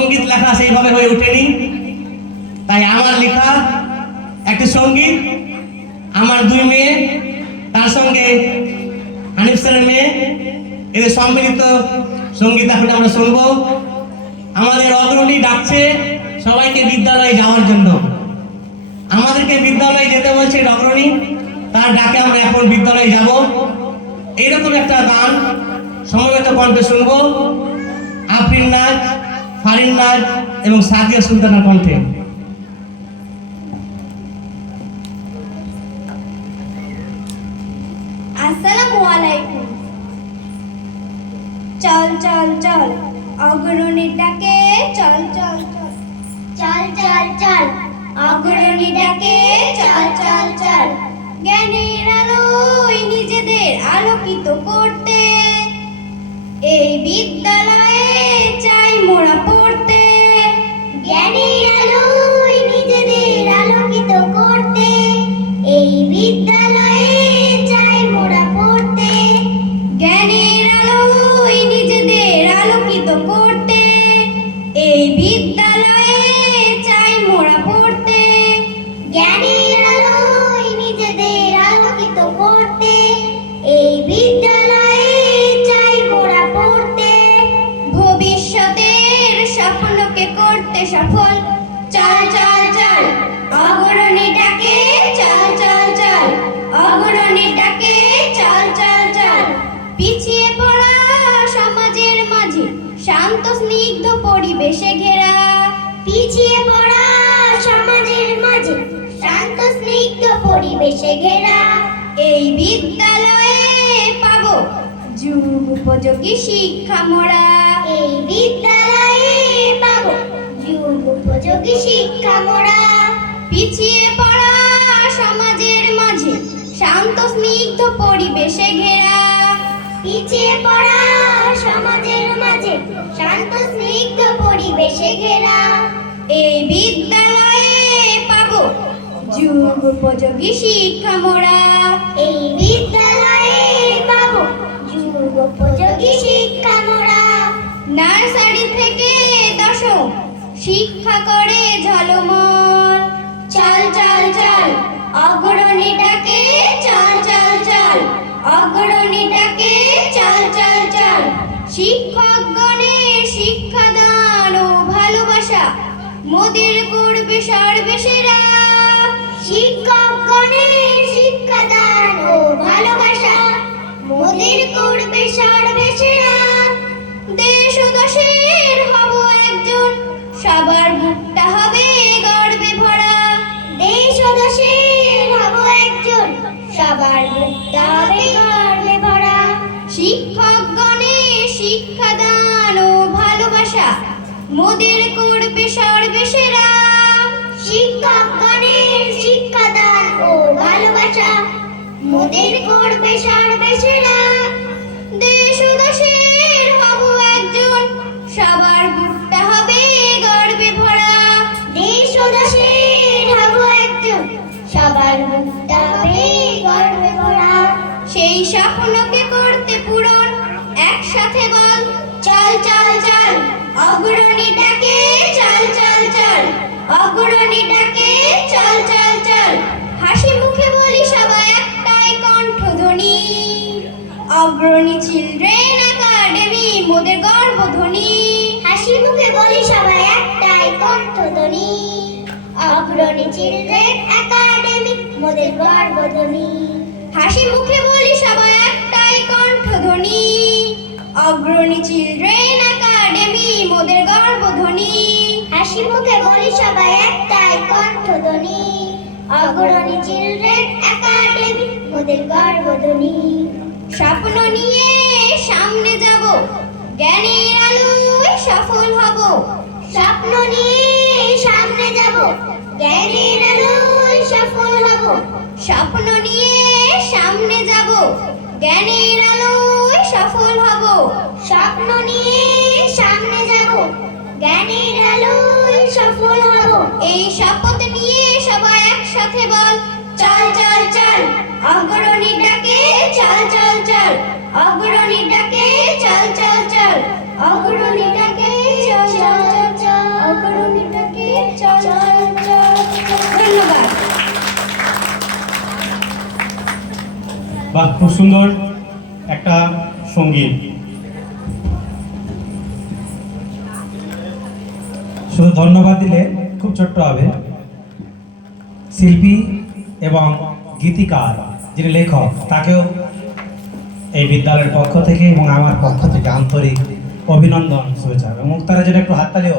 সঙ্গীত লেখা সেইভাবে হয়ে ওঠেনি, তাই আমার লেখা একটি সঙ্গীত, আমার দুই মেয়ে, তার সঙ্গে হানিফ স্যারের মেয়ে, এদের সম্মিলিত সঙ্গীত এখন আমরা শুনবো। আমাদের অগ্রণী ডাকছে সবাইকে বিদ্যালয়ে যাওয়ার জন্য, আমাদেরকে বিদ্যালয়ে যেতে বলছে অগ্রণী, তার ডাকে আমরা এখন বিদ্যালয়ে যাব। এইরকম একটা গান সমবেত কণ্ঠে শুনবো, আফরিন নাজ, ফারিন নাজ এবং সাদিয়া সুলতানার কণ্ঠে। আসসালামু আলাইকুম। চল চল চল অগ্রণীর ডাকে, চল চল চল চল চল চল অগ্রণীর ডাকে, চল চল চল। জ্ঞানের আলোয় নিজেদের আলোকিত করতে এই বিদ্যালয়ে চাই মোরা পড়তে। জ্ঞানের আলোয় নিজেদের আলোকিত করতে এই বিদ্যালয়ে চাই মোরা পড়তে। জ্ঞানের আলোয় নিজেদের আলোকিত করতে এই বিদ্যালয়ে চাই মোরা পড়তে। জ্ঞানের আলোয় নিজেদের আলোকিত করতে এই বিদ্যালয়ে চাই মোরা পড়তে। ভবিষ্যতের স্বপ্নকে করতে সফল, চল চল চল অগ্রণী ডাকে, চল চল চল অগ্রণী ডাকে, চল চল চল। পিছিয়ে পড়া সমাজের মাঝে শান্ত স্নিগ্ধ পরিবেশে ঘেরা, পিছিয়ে পড়া সমাজের মাঝে শান্ত স্নিগ্ধ পরিবেশে ঘেরা এই বিদ্যালয়ে পাবো যুগ উপযোগী শিক্ষা মোরা। এই বিদ্যালয়ে পাবো যুগ উপযোগী শিক্ষা মোরা। পিছিয়ে পড়া সমাজের মাঝে শান্ত স্নিগ্ধ পরিবেশে ঘেরা, পিছিয়ে পড়া সমাজের মাঝে শান্ত স্নিগ্ধ পরিবেশে ঘেরা এই বিদ্যালয়ে পাবো যুগ উপযোগী শিক্ষা মোরা। এই বিদ্যালয়ে পাবো যুগ উপযোগী শিক্ষা মোরা। নার্সারি থেকে দশম শিক্ষা করে ঝলমল, চল চল চল অগ্রণী ডাকে, চল চল চল অগ্রণী ডাকে, চল চল চল। শিক্ষকগণের শিক্ষাদান ও ভালোবাসা মোদের করবে সর্বেসেরা। শিক্ষকগণের শিক্ষাদান ও ভালোবাসা মোদের করবে সর্বেসেরা। দেশ ও দশের হব একজন, সবার বুকটা হবে গর্বে ভরা। দেশ ও দশের হব একজন, সবার বুকটা হবে গর্বে ভরা। শিক্ষকগণের শিক্ষাদান ও ভালোবাসা মোদের করবে সর্বেসেরা। শিক্ষকগণের শিক্ষাদান ও ভালোবাসা মোদের করবে সর্বেসেরা। দেশ ও দশের হব একজন, সবার বুকটা হবে গর্বে ভরা। দেশ ও দশের হব একজন, সবার বুকটা হবে গর্বে ভরা। সেই স্বপ্নকে করতে পূরণ একসাথে বল, চল চল চল অগ্রণী ডাকে, চল চল চল অগ্রণী ডাকে, চল চল চল। হাসি মুখে বলি সবাই একটাই কণ্ঠধ্বনি, অগ্রণী চিলড্রেন একাডেমি মোদের গর্বধ্বনি। হাসি মুখে বলি সবাই একটাই কণ্ঠধ্বনি, অগ্রণী চিলড্রেন একাডেমি মোদের গর্বধ্বনি। হাসি মুখে বলি সবাই একটাই কণ্ঠধ্বনি, অগ্রণী চিলড্রেন একাডেমি মোদের গর্বধ্বনি। হাসি মুখে বলি সবাই একটাই কণ্ঠধ্বনি, অগ্রণী চিলড্রেন একাডেমি মোদের গর্বধ্বনি। স্বপ্ন নিয়ে সামনে যাব, জ্ঞানের আলোয় সফল হব। স্বপ্ন নিয়ে সামনে যাব, জ্ঞানের আলোয় সফল হব। স্বপ্ন নিয়ে সামনে যাব, জ্ঞানের আলোয় সফল হব। স্বপ্ন নিয়ে সামনে যাব, জ্ঞানের আলোয় সফল হব। এই শপথ নিয়ে সবাই একসাথে বল, চল চল চল অগ্রণী ডাকে, চল চল চল অগ্রণী ডাকে, চল চল চল অগ্রণী ডাকে, চল চল চল। বাহ, খুব সুন্দর একটা সঙ্গীত। শুধু ধন্যবাদ দিলে খুব ছোট্ট হবে। শিল্পী এবং গীতিকার যিনি লেখক, তাকেও এই বিদ্যালয়ের পক্ষ থেকে এবং আমার পক্ষ থেকে আন্তরিক অভিনন্দন, শুভেচ্ছা এবং তারা যেটা একটু হাততালিও